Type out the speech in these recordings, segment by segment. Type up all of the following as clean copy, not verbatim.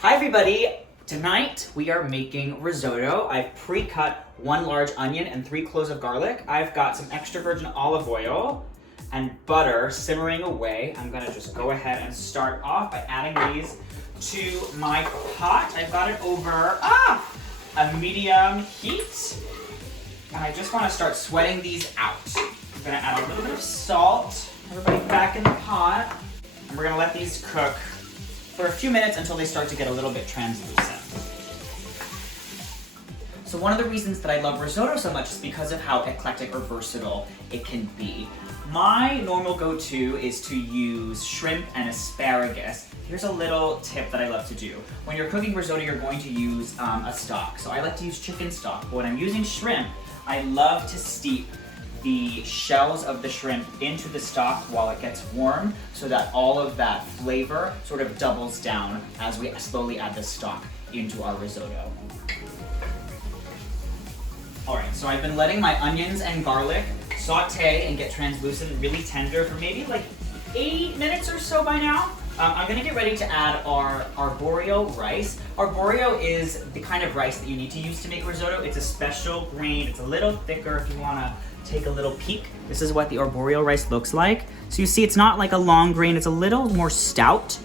Hi everybody! Tonight we are making risotto. I've pre-cut 1 large onion and 3 cloves of garlic. I've got some extra virgin olive oil and butter simmering away. I'm gonna just go ahead and start off by adding these to my pot. I've got it over a medium heat. And I just wanna start sweating these out. I'm gonna add a little bit of salt. Everybody back in the pot. And we're gonna let these cook for a few minutes until they start to get a little bit translucent. So one of the reasons that I love risotto so much is because of how eclectic or versatile it can be. My normal go-to is to use shrimp and asparagus. Here's a little tip that I love to do. When you're cooking risotto, you're going to use a stock. So I like to use chicken stock, but when I'm using shrimp, I love to steep the shells of the shrimp into the stock while it gets warm so that all of that flavor sort of doubles down as we slowly add the stock into our risotto. Alright, so I've been letting my onions and garlic saute and get translucent and really tender for maybe like 8 minutes or so by now. I'm gonna get ready to add our arborio rice. Arborio is the kind of rice that you need to use to make risotto. It's a special grain, it's a little thicker if you wanna take a little peek. This is what the arborio rice looks like. So you see it's not like a long grain, it's a little more stout.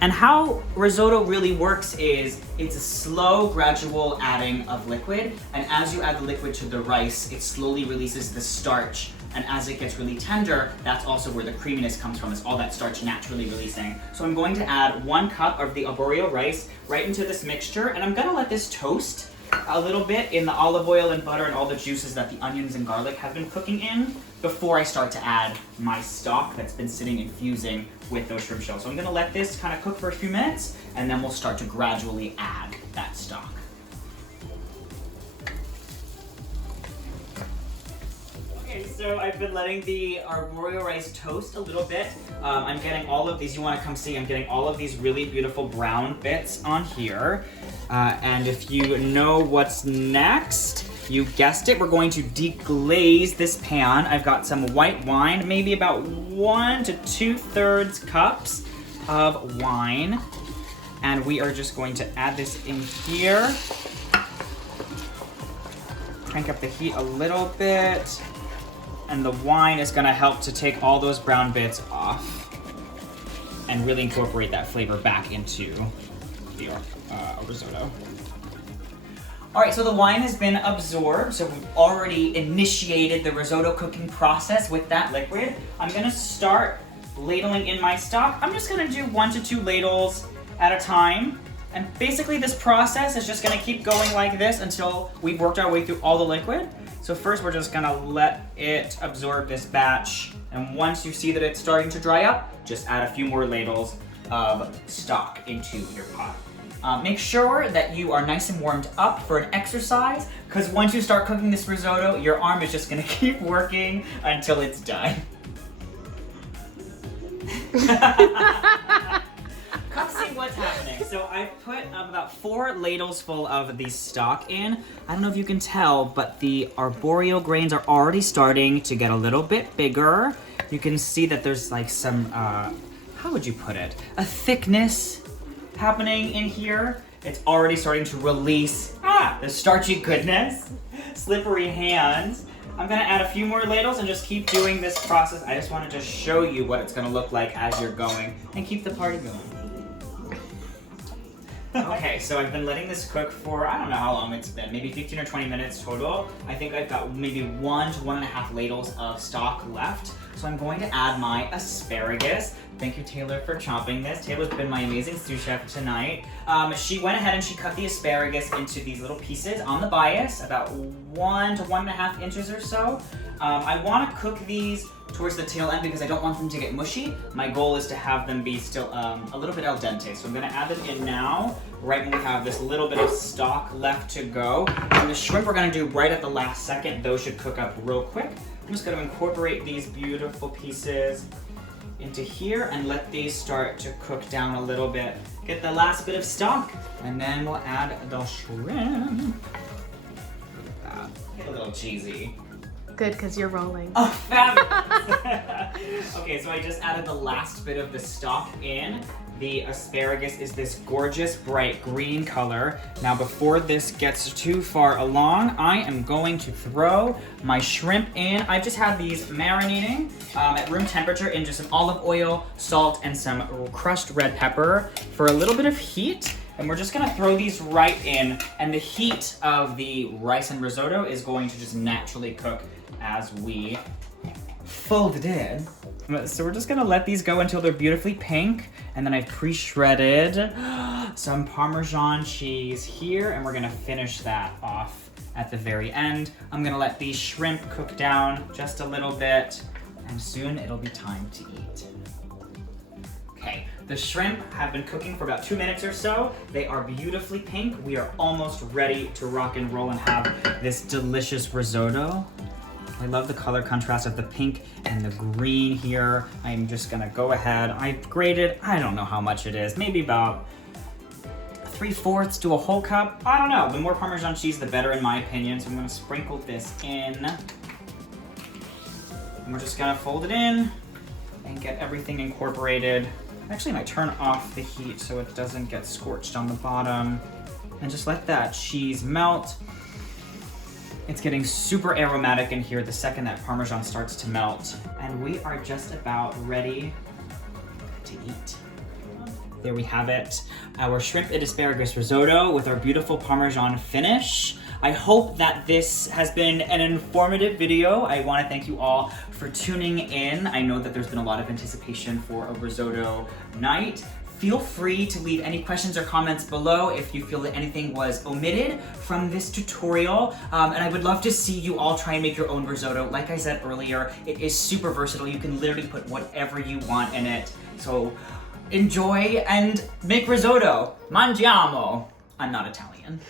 And how risotto really works is it's a slow, gradual adding of liquid. And as you add the liquid to the rice, it slowly releases the starch. And as it gets really tender, that's also where the creaminess comes from. It's all that starch naturally releasing. So I'm going to add 1 cup of the arborio rice right into this mixture. And I'm gonna let this toast a little bit in the olive oil and butter and all the juices that the onions and garlic have been cooking in before I start to add my stock that's been sitting infusing with those shrimp shells. So I'm gonna let this kind of cook for a few minutes and then we'll start to gradually add that stock. Okay, so I've been letting the arborio rice toast a little bit. I'm getting all of these, you wanna come see, I'm getting all of these really beautiful brown bits on here. And if you know what's next, you guessed it, we're going to deglaze this pan. I've got some white wine, maybe about 1 to 2/3 cups of wine. And we are just going to add this in here. Crank up the heat a little bit. And the wine is gonna help to take all those brown bits off and really incorporate that flavor back into the risotto. All right, so the wine has been absorbed, so we've already initiated the risotto cooking process with that liquid. I'm gonna start ladling in my stock. I'm just gonna do 1 to 2 ladles at a time. And basically this process is just gonna keep going like this until we've worked our way through all the liquid. So first we're just gonna let it absorb this batch. And once you see that it's starting to dry up, just add a few more ladles of stock into your pot. Make sure that you are nice and warmed up for an exercise, because once you start cooking this risotto, your arm is just gonna keep working until it's done. Come see what's happening. So I've put about 4 ladles full of the stock in. I don't know if you can tell, but the arborio grains are already starting to get a little bit bigger. You can see that there's like some, how would you put it? A thickness happening in here. It's already starting to release the starchy goodness, slippery hands. I'm gonna add a few more ladles and just keep doing this process. I just wanted to show you what it's gonna look like as you're going and keep the party going. Okay, so I've been letting this cook for, I don't know how long it's been, maybe 15 or 20 minutes total. I think I've got maybe 1 to 1.5 ladles of stock left. So I'm going to add my asparagus. Thank you, Taylor, for chopping this. Taylor's been my amazing sous chef tonight. She went ahead and she cut the asparagus into these little pieces on the bias, about 1 to 1.5 inches or so. I want to cook these towards the tail end because I don't want them to get mushy. My goal is to have them be still a little bit al dente. So I'm gonna add them in now, right when we have this little bit of stock left to go. And the shrimp we're gonna do right at the last second. Those should cook up real quick. I'm just gonna incorporate these beautiful pieces into here and let these start to cook down a little bit. Get the last bit of stock, and then we'll add the shrimp. Get a little cheesy. Good, because you're rolling. Oh, fabulous! Okay, so I just added the last bit of the stock in. The asparagus is this gorgeous bright green color. Now before this gets too far along, I am going to throw my shrimp in. I've just had these marinating at room temperature in just some olive oil, salt, and some crushed red pepper for a little bit of heat. And we're just gonna throw these right in, and the heat of the rice and risotto is going to just naturally cook as we fold it in. So we're just gonna let these go until they're beautifully pink, and then I've pre-shredded some Parmesan cheese here, and we're gonna finish that off at the very end. I'm gonna let these shrimp cook down just a little bit, and soon it'll be time to eat. Okay, the shrimp have been cooking for about 2 minutes or so. They are beautifully pink. We are almost ready to rock and roll and have this delicious risotto. I love the color contrast of the pink and the green here. I'm just gonna go ahead. I graded, I don't know how much it is, maybe about 3/4 to a whole cup. I don't know, the more Parmesan cheese, the better in my opinion. So I'm gonna sprinkle this in. And we're just gonna fold it in and get everything incorporated. Actually, I might turn off the heat so it doesn't get scorched on the bottom. And just let that cheese melt. It's getting super aromatic in here the second that Parmesan starts to melt. And we are just about ready to eat. There we have it, our shrimp and asparagus risotto with our beautiful Parmesan finish. I hope that this has been an informative video. I want to thank you all for tuning in. I know that there's been a lot of anticipation for a risotto night. Feel free to leave any questions or comments below if you feel that anything was omitted from this tutorial. And I would love to see you all try and make your own risotto. Like I said earlier, it is super versatile. You can literally put whatever you want in it. So enjoy and make risotto. Mangiamo. I'm not Italian.